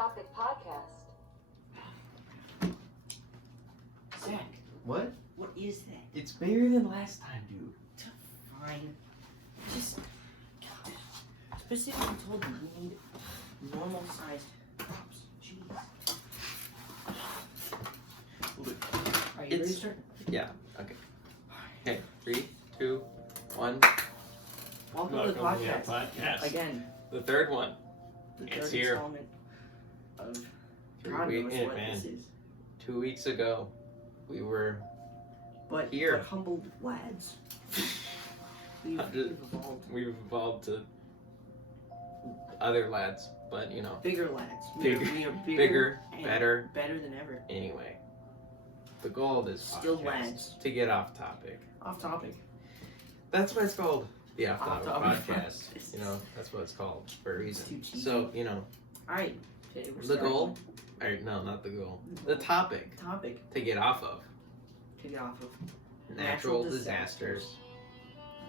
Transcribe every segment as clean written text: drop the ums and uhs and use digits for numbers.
Off-Topic Podcast. Zach, What? what is that? It's bigger than last time, dude. Fine. Just, God, specifically told you we need normal-sized props. Jeez. Are you ready to start? Yeah, okay. Okay, 3, 2, 1. Welcome to the podcast. Again, The third one. the It's third here. installment of 3 God knows weeks, what man. this is. 2 weeks ago, we were But Here. humbled lads. We've evolved. we've evolved to other lads, but you know, Bigger lads. Bigger- we are bigger, and better. better than ever. anyway. The goal of this Still podcast lads. to get off topic. Off topic. That's what it's called. The Off Topic Off-Topic Podcast. Podcast. You know, that's what it's called for a It's too reason. cheesy. So, you know, Alright. Okay, we're the starting. goal, or no, not the goal. The topic Topic to get off of. to get off of. Natural Natural disasters.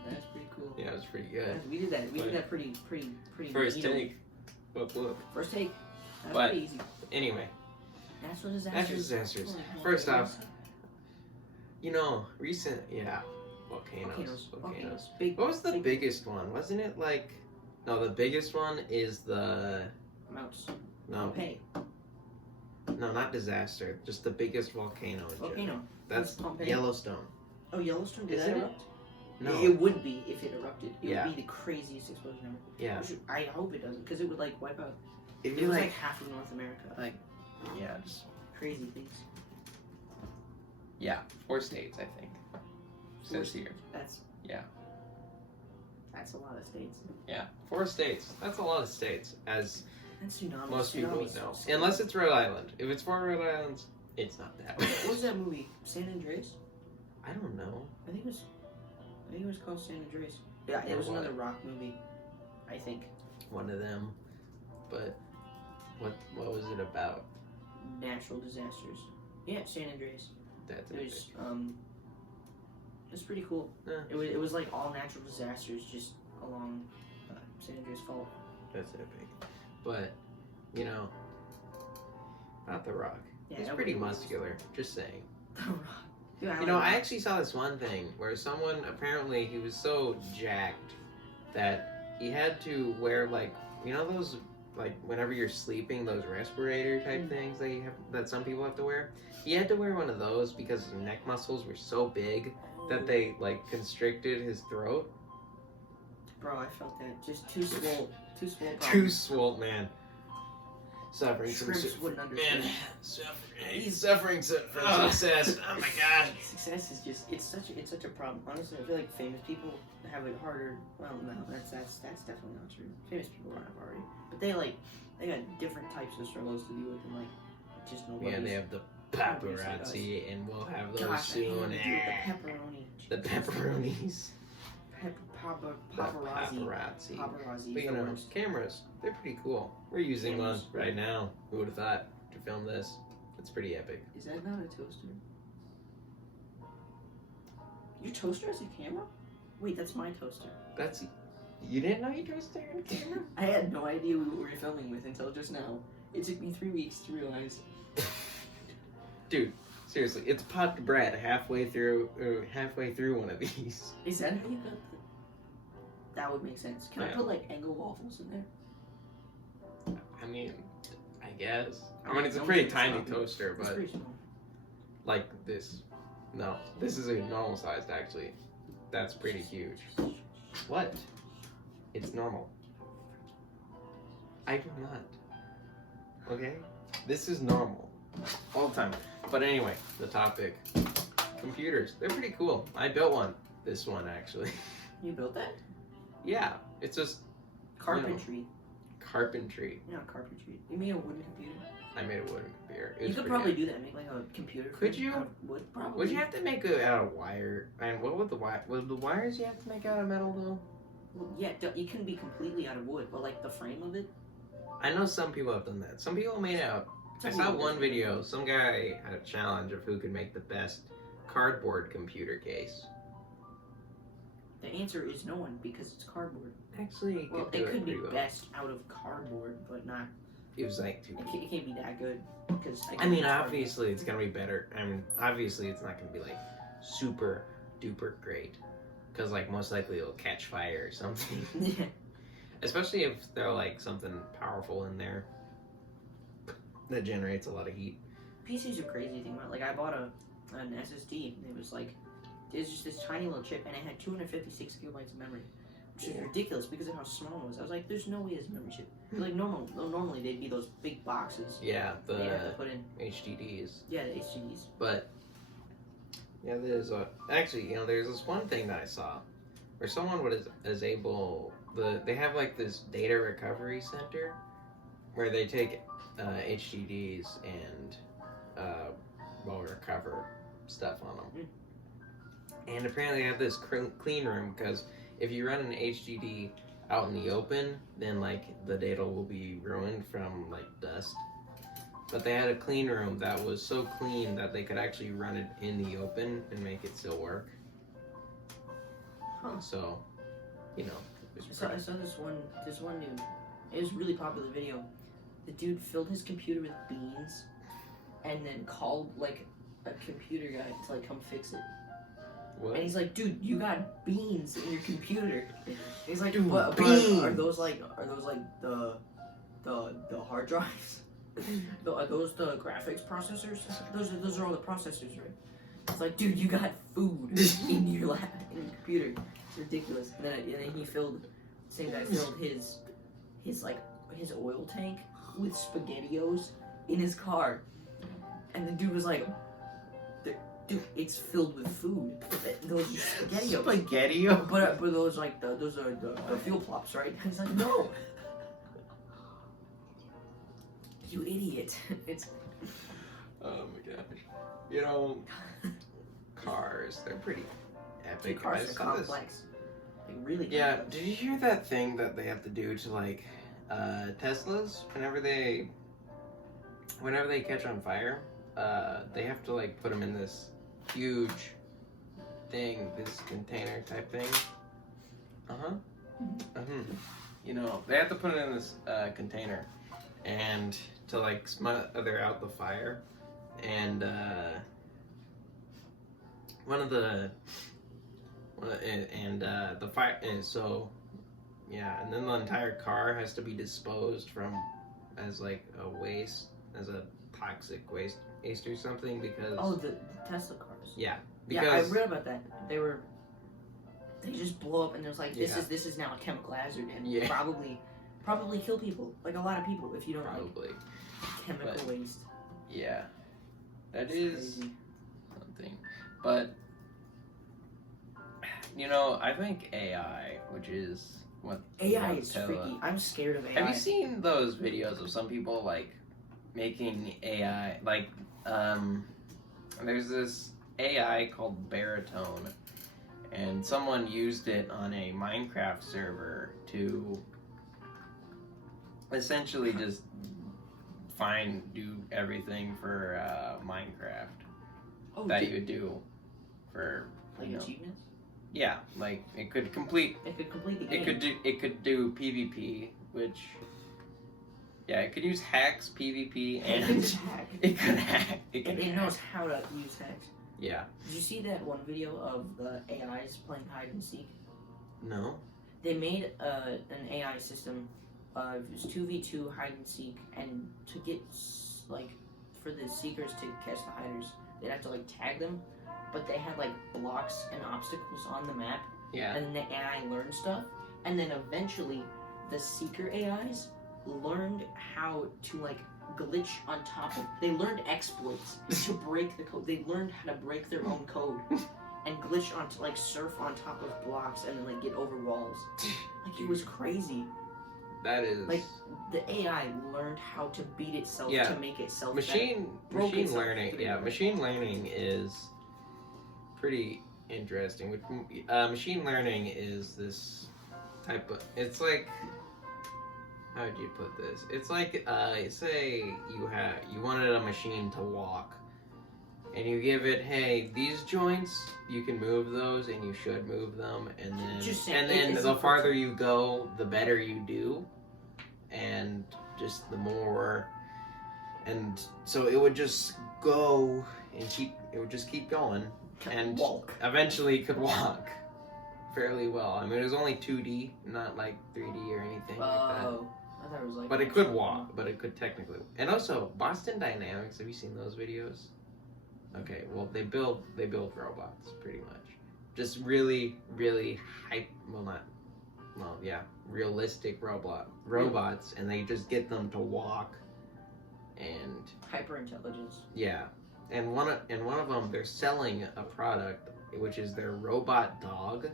That's pretty cool. Yeah, it was pretty good. We did that. We But- did that pretty First neatly. take. Look. First take. That was But- pretty easy. Anyway, Natural disasters. natural disasters. Holy hell, First what off, is that? you know, volcanoes. Volcanoes. Big. What was the big biggest one? Wasn't it like? No, the biggest one is the amounts? no, Pompeii. no, not disaster. Just the biggest volcano. In general. Volcano. That's Pompeii. Yellowstone. Oh, Yellowstone. Did Isn't that it? erupt? No. It would be if it erupted. It Yeah. would be the craziest explosion ever. Yeah. I hope it doesn't, because it would like wipe out. It'd It be was like, like half of North America. Like yeah, just crazy things. 4 states, I think. Says here. That's. Yeah. That's a lot of states. Yeah, 4 states. That's a lot of states, as That's tsunamis. most people would Tsunamis know. are scary. Unless it's Rhode Island. If it's 4 Rhode Islands, it's not that. What was that movie? San Andreas? I don't know. I think it was called San Andreas. Yeah, it Or was what? another rock movie. I think. One of them. But what was it about? Natural disasters. Yeah, San Andreas. That's It epic. was it was pretty cool. Yeah. It was like all natural disasters just along San Andreas Fault. That's epic. But, you know, about The Rock. Yeah, He's that pretty was- muscular, just saying. The Rock. Dude, You know, I actually saw this one thing where someone, apparently he was so jacked that he had to wear, like, you know those, like, whenever you're sleeping, those respirator type things that some people have to wear? He had to wear one of those because his neck muscles were so big that they, like, constricted his throat. Bro, I felt that. Just too swole. Too swole. Too swole, man. Suffering some Shrimps wouldn't understand. He's suffering from success. Oh my god. Success is just it's such a problem. Honestly, I feel like famous people have it harder. Well, no, that's definitely not true. Famous people don't have harder, but they got different types of struggles to deal with, and like just nobody. Yeah, they have the paparazzi, and we'll have those Gosh, I hate soon. when they do with the pepperoni. The pepperonis. Paparazzi. Paparazzi. Paparazzi. But you know, cameras, they're pretty cool. We're using one Cameras. right now. Who would have thought to film this? It's pretty epic. Is that not a toaster? Your toaster has a camera? Wait, that's my toaster. That's. You didn't know you toasted a camera? I had no idea what we were filming with until just now. It took me 3 weeks to realize. Dude, seriously, it's popped bread halfway through one of these. Is that how you got that? That would make sense. Can I Yeah. put like Eggo waffles in there? I mean, I guess. I mean, it's a Don't pretty think it's tiny not. toaster, It's but pretty small. like this. No, this is a normal sized actually. That's pretty huge. What? It's normal. I do not. Okay? This is normal. All the time. But anyway, the topic. Computers. They're pretty cool. I built one. This one, actually. You built that? Yeah. It's just Carpentry. carpentry. Yeah, carpentry. You made a wooden computer? I made a wooden computer. It You was could pretty probably epic. do that. Make like a computer. Could frame you? out of wood, probably. Would you have to make it out of wire? And what would the wire? Would the wires you have to make out of metal though? Well, yeah, it can be completely out of wood, but like the frame of it. I know some people have done that. Some people made it out. I saw one video. Some guy had a challenge of who could make the best cardboard computer case. The answer is no one because it's cardboard. Actually, Well, could do it could be pretty well. best out of cardboard, but not it was like too. It can't be that good because I mean, obviously it's gonna be better. I mean, obviously it's not gonna be like super duper great, because like most likely it'll catch fire or something. Yeah. Especially if they're like something powerful in there that generates a lot of heat. PCs are crazy thing about. Like I bought an SSD. And it was like it's just this tiny little chip, and it had 256 gigabytes of memory, which is ridiculous because of how small it was. I was like, "There's no way it's a memory chip." Like normally they'd be those big boxes. Yeah, the they have to put in HDDs. Yeah, the HDDs. But yeah, there's actually, you know, there's this one thing that I saw where someone is able they have like this data recovery center where they take HDDs and will recover stuff on them. And apparently they have this clean room because if you run an HDD out in the open, then like the data will be ruined from like dust. But they had a clean room that was so clean that they could actually run it in the open and make it still work. Huh. So, you know, I saw this one dude. It was a really popular video. The dude filled his computer with beans, and then called like a computer guy to like come fix it. What? And he's like, "Dude, you got beans in your computer." He's like, Dude, "What? beans. Are those like the hard drives? Are those the graphics processors? Those are all the processors, right?" It's like, "Dude, you got food in your lap in your computer. It's ridiculous." And then he filled. Same guy filled his oil tank with SpaghettiOs in his car, and the dude was like, "Dude, it's filled with food. Those are SpaghettiOs." SpaghettiO? But those like those are the fuel plops, right? He's like, "No, you idiot!" It's Oh my gosh. You know, cars, they're pretty epic. cars I are saw this- complex. Like really. Yeah, complex. did you hear that thing that they have to do to like Teslas whenever they catch on fire? They have to like put them in this huge thing, this container type thing. You know, they have to put it in this container, and to like smother out the fire, and the fire, and so yeah, and then the entire car has to be disposed from as like a waste, as a toxic waste or something, because the Tesla cars. yeah, Yeah, I read about that. They just blow up, and there's like this Yeah. is now a chemical hazard, and Yeah. probably kill people, like a lot of people, if you don't probably like chemical But- waste. yeah, that It's is crazy. something. But you know, I think AI, which is what AI what is Tesla- freaky. I'm scared of AI. Have you seen those videos of some people like making AI like there's this AI called Baritone, and someone used it on a Minecraft server to essentially just do everything for Minecraft that you would do for like you know, achievements? yeah, like it could complete It could complete the game. it could do PvP, which yeah, it could use hacks, PvP, and hack. it could hack. It And can it hack. knows how to use hacks. Yeah. Did you see that one video of the AIs playing hide and seek? No. They made an AI system. It was 2v2 hide and seek, and to get like for the seekers to catch the hiders, they'd have to like tag them, but they had like blocks and obstacles on the map, Yeah. and the AI learned stuff, and then eventually the seeker AIs learned how to like glitch on top of. They learned exploits to break the code. They learned how to break their own code and glitch on like surf on top of blocks and then like get over walls. Like it was crazy. That is Like the AI learned how to beat itself Yeah. to make itself machine broke itself learning. to be Yeah, better. machine learning is pretty interesting. Machine learning is this type of. It's like, how would you put this? It's like say you wanted a machine to walk, and you give it, hey, these joints you can move those, and you should move them, and then Just saying, and then it's the a- farther you go, the better you do, and just the more, and so it would just go and it would just keep going, and walk. eventually could walk fairly well. I mean, it was only 2D, not like 3D or anything like that. Oh, I thought it was like. But it could walk, but it could technically. And also, Boston Dynamics, have you seen those videos? Okay, well, they build robots, pretty much. Just really, really realistic robots, and they just get them to walk, and Hyper intelligence. yeah. And one of them, they're selling a product, which is their robot dog.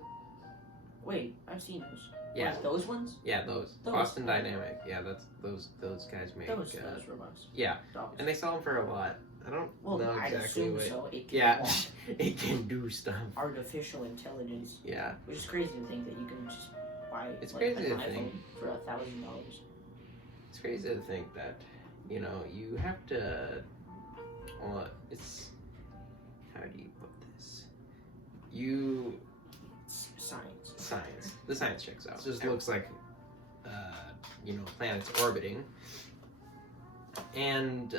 Wait, I've seen those. Yeah. What, those ones? Yeah, those. Boston Dynamic. Yeah, that's those guys make. Those robots. Yeah, Dogs. and they sell them for a lot. I don't know I'd exactly assume what. so. It can Yeah, walk. it can do stuff. Artificial intelligence. Yeah, Which is crazy to think that you can just buy It's like, crazy an to iPhone think. for $1,000. it's crazy to think that, you know, you have to. Well, it's. How do you put this? Science. The science checks out. It just looks like, you know, planets orbiting. And,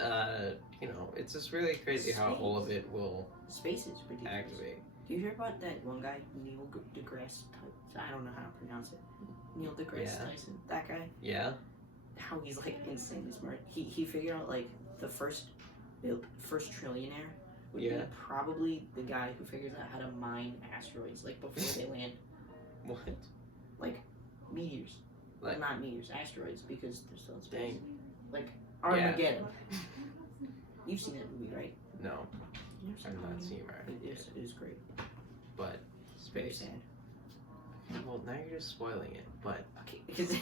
you know, it's just really crazy how all of it will Space is ridiculous. activate. Do you hear about that one guy, Neil deGrasse? I don't know how to pronounce it. Neil deGrasse Tyson. That guy. Yeah? How he's like insanely smart. He figured out like the first trillionaire would be probably the guy who figures out how to mine asteroids like before they land. What? Like meteors. Like, not meteors, asteroids, because they're still in space. dang. Like Armageddon. You've seen that movie, right? No, You've never seen I've not Armageddon? seen it. It is great. But It's very space. sad. Well, now you're just spoiling it. But Okay, because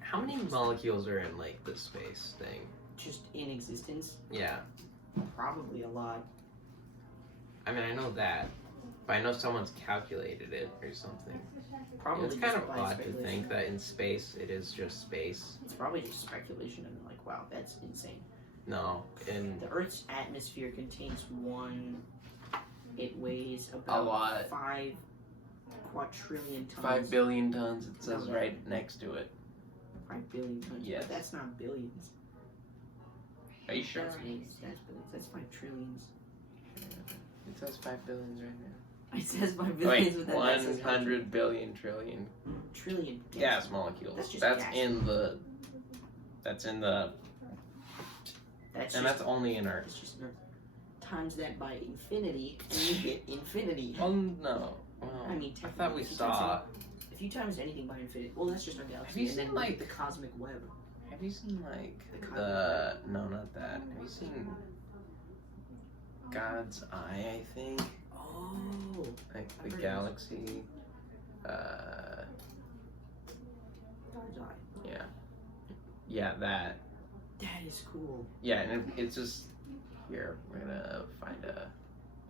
how many molecules are in like the space thing? just in existence, Yeah, probably a lot. I mean I know that, but I know someone's calculated it or something. Probably It's kind just of by odd to speculation. think that in space it is just space. It's probably just speculation and like, wow, that's insane. No, and The Earth's atmosphere contains it weighs about lot. 5 quadrillion tons. 5 billion tons. It says No, right next to it. 5 billion tons. Yes. But that's not billions. Are you sure? That's billions. That's 5 trillions. It says 5 billions right now. It says 5 billions, Wait, but that says 100 billion trillion trillion. gas molecules. That's just That's gas. in the. That's in the. That's And just, that's only in Earth. it's just times that by infinity, and you get infinity. Oh no. Well, I mean, I thought we if you saw. If you times anything by infinity, well, that's just our galaxy. Have you and seen, then like- the cosmic web? Have you seen like The the? No, not that. Have you seen God's Eye? I think Oh, like I've the heard of galaxy. God's eye. Yeah. Yeah, that. That is cool. Yeah, and it's just here. We're gonna find a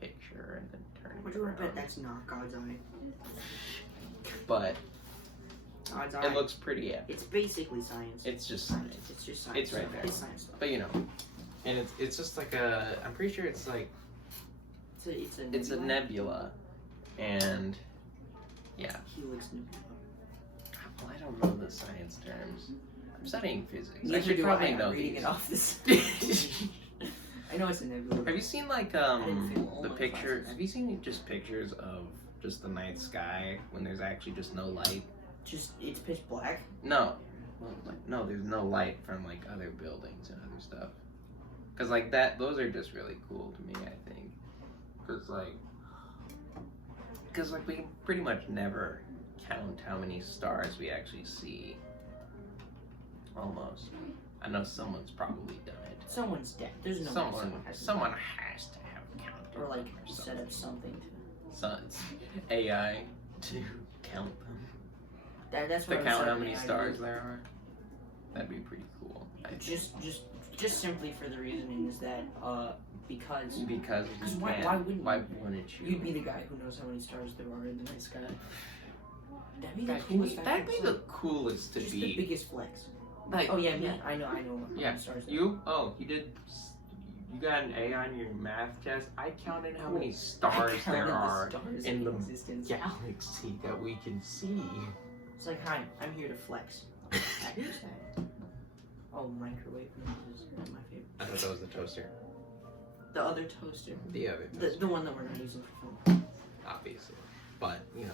picture and then turn Would it you around. bet that's not God's eye? But God's eye. it looks pretty epic. It's basically science. It's just science. It's just science. It's right there. It's science stuff. But you know, and it's just like a. I'm pretty sure it's like It's a nebula, and yeah. Helix nebula. Well, I don't know the science terms. I'm studying physics. I Neither should do probably I'm know reading these. it off this. I know it's a nebula. Have you seen like didn't fail all the my picture? classes. Have you seen just pictures of just the night sky when there's actually just no light? Just it's pitch black. No, well, like no, there's no light from like other buildings and other stuff. Cause like that, those are just really cool to me. I think, cause like we can pretty much never count how many stars we actually see. Almost. I know someone's probably done it. Someone's dead. There's no way Someone has to have counted. or like or set up something. It's AI to count them. That's To what count I'm how saying, many AI stars is- there are. That'd be pretty cool. I think. Just simply for the reasoning is that because Because you why- can't. why wouldn't Why you? wouldn't you? you'd be the guy who knows how many stars there are in the night sky. That'd be the That'd coolest. be, fact that'd be ever. the coolest to Just be. the biggest flex. Like, Oh yeah, me. I know. How Yeah, many stars there You? Oh, you did. You got an A on your math test. I counted how many are. stars I there counted the are stars in the existence. galaxy that we can see. It's like, hi, I'm here to flex. Oh, microwave is my favorite. I thought that was the toaster. The other toaster. The other toaster. The one that we're not using for film. Obviously. But, you know,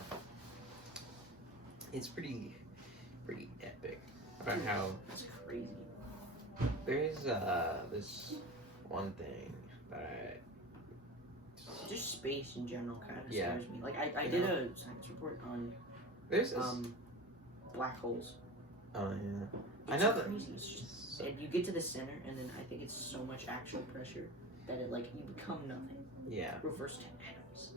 it's pretty epic about how That's crazy. there's this one thing that Just space in general kind of Yeah. scares me. Like I did a science report on there's this black holes. oh yeah. It's I know that crazy. It's just, and you get to the center, and then I think it's so much actual pressure that it like you become nothing. yeah. Reverse atoms.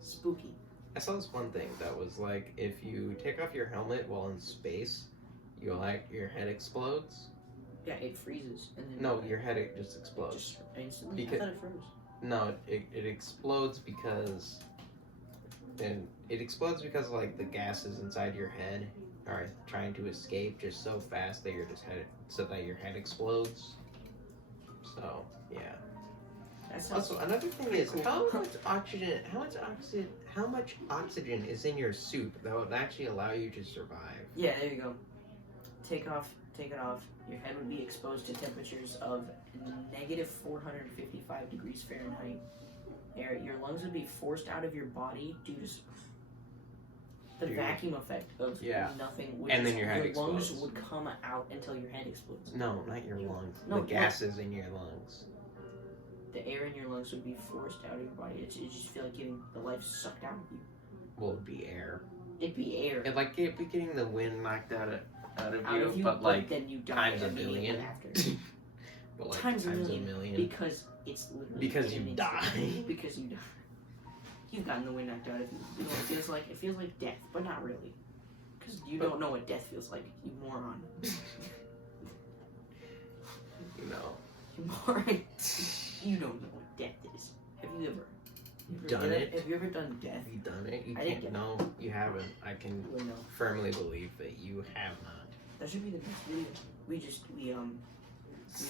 Spooky. I saw this one thing that was like if you take off your helmet while in space, you like your head explodes. Yeah, it freezes, and then No, your head just explodes. just instantly. Because- I thought it froze. No, it explodes because like the gases inside your head are trying to escape just so fast that your head explodes. So yeah. That sounds Also, another thing is cool. how much oxygen is in your suit that would actually allow you to survive? Yeah, there you go. Take it off. Your head would be exposed to temperatures of negative 455 degrees Fahrenheit. Your lungs would be forced out of your body due to the Dude. vacuum effect of Yeah. nothing. And then your head lungs explodes. would come out until your head explodes. No, not your lungs. No, the gases in your lungs. The air in your lungs would be forced out of your body. You just feel like getting the life sucked out of you. Will be air. It'd be air. It'd be getting the wind knocked out of you, but like then you die times a immediately million. after. but like times a times million. a million. Because it's literally Because you an instant. die. Because you die. You've gotten the wind knocked out of you. You know what it feels like? It feels like death, but not really. Because you don't know what death feels like, you moron. You know. You moron. You don't know what death is. Have you ever Done it? Have you ever done death? Have you done it? You I didn't can't. get No, you haven't. I can Well, no. firmly believe that you have not. That should be the best video. We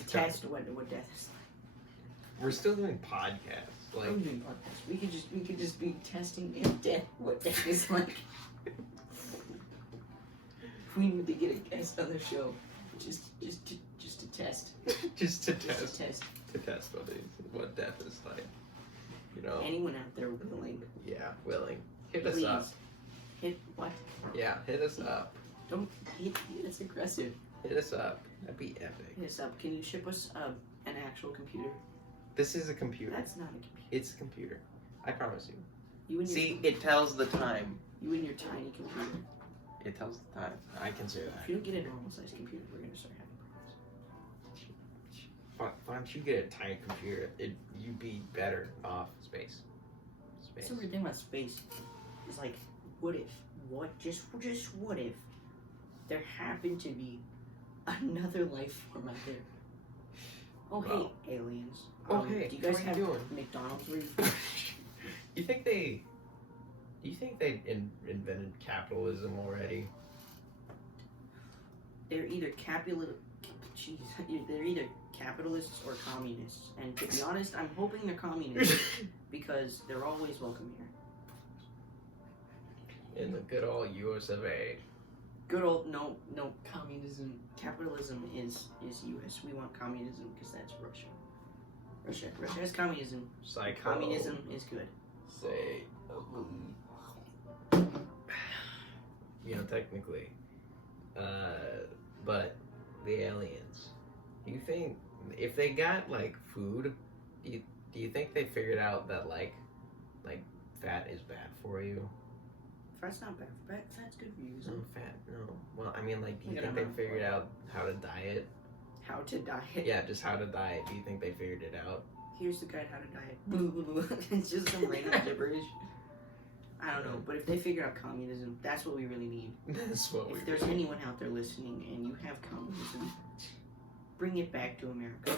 test what death is like. We're still doing podcasts. Like, I'm doing podcasts. We could just be testing what death is like. We need to get a guest on the show, just to test. just to Just to test. what death is like. You know. Anyone out there willing? Yeah, willing. Hit Please. us up. Hit what? Yeah, hit us up. Don't hit. It's aggressive. Hit us up. That'd be epic. Hit us up. Can you ship us an actual computer? This is a computer. That's not a computer. It's a computer. I promise you. You and your See, it tells the time. you and your tiny computer. It tells the time. I can say If that. you don't get a normal sized computer, we're gonna start having problems. Why don't you get a tiny computer? You'd be better off space. That's the weird thing about space. Is like, what if? Just what if there happened to be another life form out there? Oh Well. hey, aliens. Oh, hey, do you guys what are have you doing? McDonald's where you Do you think they invented capitalism already? they're either they're either capitalists or communists. And to be honest, I'm hoping they're communists because they're always welcome here. In the good old US of A. Good old no communism. Capitalism is US. We want communism because that's Russia. Russia has communism. Psycho. Communism is good. Say. You know, technically. But the aliens. Do you think if they got like food, do you think they figured out that like fat is bad for you? Fat's not bad. Fat's good for you. No, fat, no. Well, I mean, like, do you Yeah, think no. they figured out how to diet? How to diet. Yeah, just how to diet. Do you think they figured it out? Here's the guide how to diet. It's just some random gibberish. I don't know, but if they figure out communism, that's what we really need. That's what we If there's anyone out there listening and you have communism, bring it back to America.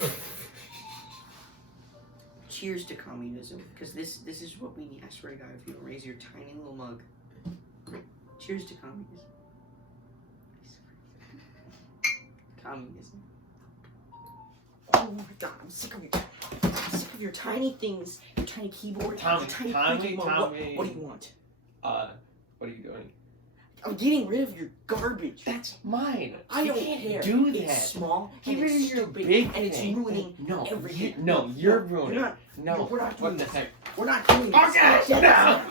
Cheers to communism, because this is what we need. I swear to God, if you don't raise your tiny little mug, cheers to communism. Communism. Oh my God, I'm sick of your tiny things, your tiny keyboard, your tiny freaking mug. What do you want? What are you doing? I'm getting rid of your garbage. That's mine. I You don't can't care. do that. It's small. Get and rid it's of your stupid, big and it's thing. ruining No, everything. you're ruining. We're not. No, We're not doing what the this. heck? We're not doing this. Okay, Get no. out.